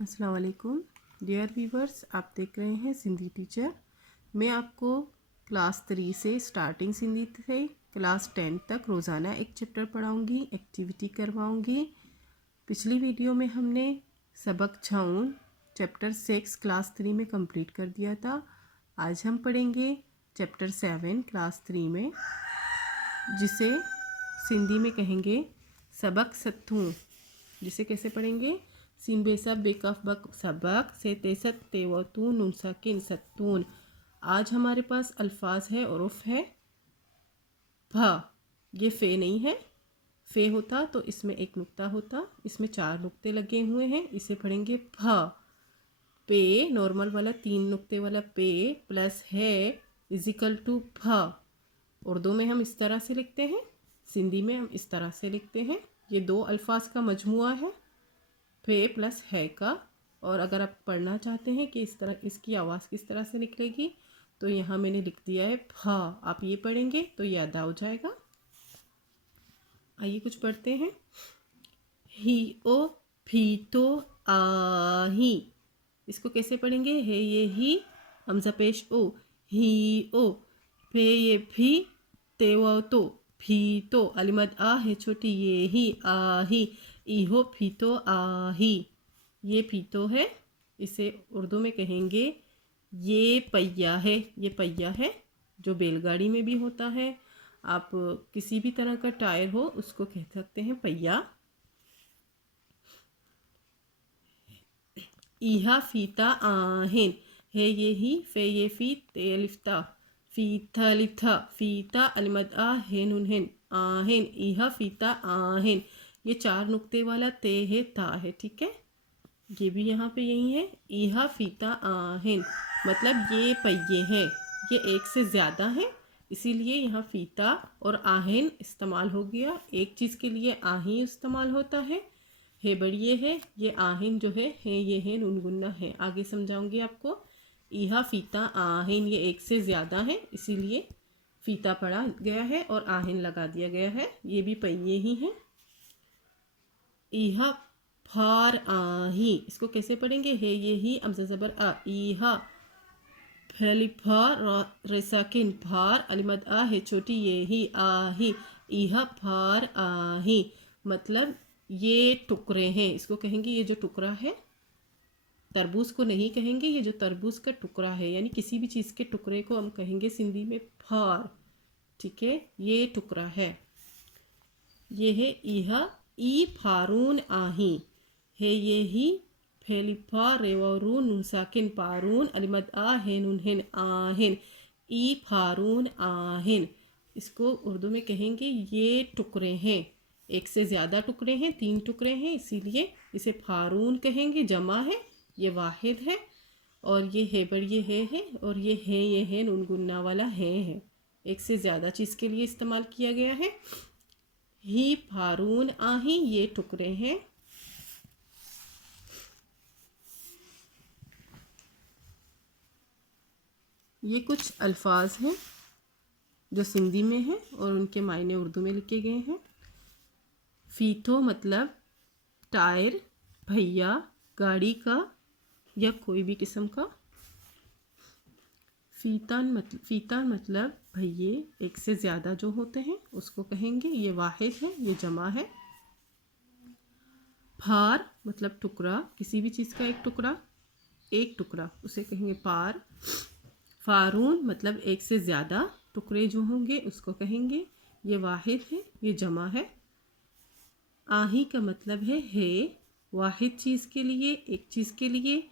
अस्सलाम वालेकुम dear viewers, आप देख रहे हैं सिंधी टीचर। मैं आपको क्लास 3 से स्टार्टिंग सिंधी से क्लास 10 तक रोज़ाना एक चैप्टर पढ़ाऊंगी, एक्टिविटी करवाऊंगी। पिछली वीडियो में हमने सबक छाऊन चैप्टर 6 क्लास 3 में कंप्लीट कर दिया था। आज हम पढ़ेंगे चैप्टर 7 क्लास 3 में, जिसे सिंधी में कहेंगे सबक सत्थूं। जिसे कैसे पढ़ेंगे? सिन बेसब बेकफ बक सबक से तेसत तेवतून नून साकिन सत्तून। आज हमारे पास अल्फाज है, उर्फ है भ। ये फ़े नहीं है। फ़े होता तो इसमें एक नुक्ता होता, इसमें 4 नुक्ते लगे हुए हैं। इसे पढ़ेंगे भ। पे नॉर्मल वाला 3 नुक्ते वाला पे प्लस है इजिकल टू भ। उर्दू में हम इस तरह से लिखते हैं, सिंधी में हम इस तरह से लिखते हैं। ये 2 अल्फाज का मजमुआ है, फे प्लस है का। और अगर आप पढ़ना चाहते हैं कि इस तरह इसकी आवाज़ किस तरह से निकलेगी, तो यहाँ मैंने लिख दिया है फ। आप ये पढ़ेंगे तो ये अदा हो जाएगा। आइए कुछ पढ़ते हैं। ही ओ फी तो आही। इसको कैसे पढ़ेंगे? है ये ही, हमजा पेश ओ, ही ओ। फे ये फी, ते वो तो, फी तो, अलिमत आ है छोटी, ये ही आही। इहो फीतो आही। ये फीतो है, इसे उर्दू में कहेंगे ये पहिया है। ये पहिया है जो बैलगाड़ी में भी होता है। आप किसी भी तरह का टायर हो उसको कह सकते हैं पहिया। इहा फीता आहेन। है ये ही, फे ये फी, ते लिफ्ता, फीथा लिफ्ता, फीता अलिमत आ है नुन हेन, आहेन। इहा फीता आहेन। ये 4 नुक्ते वाला ते है, ता है, ठीक है। ये भी यहाँ पे यही है। इहा फीता आहेन मतलब ये पहिए हैं, ये एक से ज़्यादा हैं, इसीलिए यहाँ फीता और आहेन इस्तेमाल हो गया। एक चीज़ के लिए आही इस्तेमाल होता है बड़ी है। ये आहेन जो है ये है नुनगुन्ना है। आगे समझाऊंगी आपको। इहा फीता आहेन, ये एक से ज़्यादा है, इसीलिए फीता पढ़ा गया है और आहेन लगा दिया गया है। ये भी पहिए ही हैं। इहा फार आही, इसको कैसे पढ़ेंगे? है ये ही, अमज़ा ज़बर आ, इहा फैली फार रेसाकिन फार, अलिमत आ है छोटी, ये ही आही। इहा फार आही मतलब ये टुकड़े हैं, इसको कहेंगे ये जो टुकड़ा है। तरबूज को नहीं कहेंगे, ये जो तरबूज का टुकड़ा है, यानी किसी भी चीज़ के टुकड़े को हम कहेंगे सिंधी में फार, ठीक है। ये टुकड़ा है। ये है इहा ई फारून आही। है ये ही, फेलिफा रेवरून नून साकिन पारून, अलिमत आ है नून हेन आहेन। ई फारून आहेन, इसको उर्दू में कहेंगे ये टुकड़े हैं। एक से ज़्यादा टुकड़े हैं, 3 टुकड़े हैं, इसीलिए इसे फारून कहेंगे। जमा है, ये वाहिद है। और ये है बड़ी है और ये है ये है नुनगुन्ना वाला है। एक से ज़्यादा चीज़ के लिए इस्तेमाल किया गया है। ही फारून आही, ये टुकड़े हैं। ये कुछ अल्फाज हैं जो सिंधी में हैं और उनके मायने उर्दू में लिखे गए हैं। फीतो मतलब टायर, पहिया, गाड़ी का या कोई भी किस्म का। फीतान मतलब भैये, एक से ज़्यादा जो होते हैं उसको कहेंगे। ये वाहिद है, ये जमा है। फार मतलब टुकड़ा, किसी भी चीज़ का एक टुकड़ा, एक टुकड़ा उसे कहेंगे पार। फारून मतलब एक से ज़्यादा टुकड़े जो होंगे उसको कहेंगे। ये वाहिद है, ये जमा है। आही का मतलब है वाहिद चीज़ के लिए, एक चीज़ के लिए।